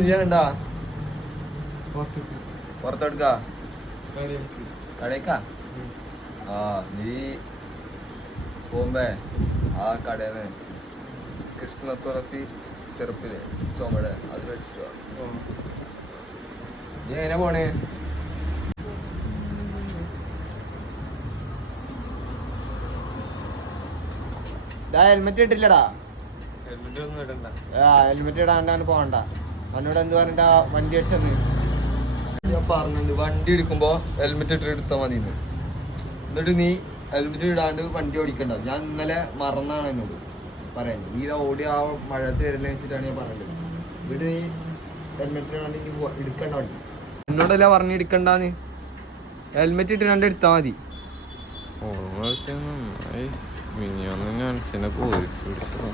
ചെയ്യണ്ടാ പുറത്തെടുക്കാ കടയ്ക്കാ ആ നീ പോകുമ്പേ ആ കടേന്ന് കൃഷ്ണ തുളസി ചെറുപ്പില് ചുമട് അത് വെച്ചിട്ട് നീ എങ്ങനെ പോണേ ഹെൽമെറ്റ് ഇട്ടില്ലടാ ഹെൽമെറ്റ് ഇടാണ്ടാണ് പോകണ്ട എന്നോട് എന്ത് പറഞ്ഞിട്ടാ വണ്ടി അടിച്ചെന്ന് ഞാൻ പറഞ്ഞിട്ടുണ്ട് വണ്ടി എടുക്കുമ്പോ ഹെൽമെറ്റ് ഇട്ടിട്ട് എടുത്താൽ മതി എന്നിട്ട് നീ ഹെൽമെറ്റ് ഇടാണ്ട് വണ്ടി ഓടിക്കണ്ട ഞാൻ ഇന്നലെ മറന്നാണ് എന്നോട് പറയാൻ നീ ഓടി ആ മഴത്ത് വരില്ല വെച്ചിട്ടാണ് ഞാൻ പറഞ്ഞത് വീട് നീ ഹെൽമെറ്റ് ഇടാണ്ട് എടുക്കണ്ട വണ്ടി എന്നോടല്ല പറഞ്ഞു എടുക്കണ്ടാന്ന് ഹെൽമെറ്റ് ഇട്ടിട്ട് എടുത്താൽ മതി മിനിയൊന്നും ഞാൻ പോലീസ് പിടിച്ചോ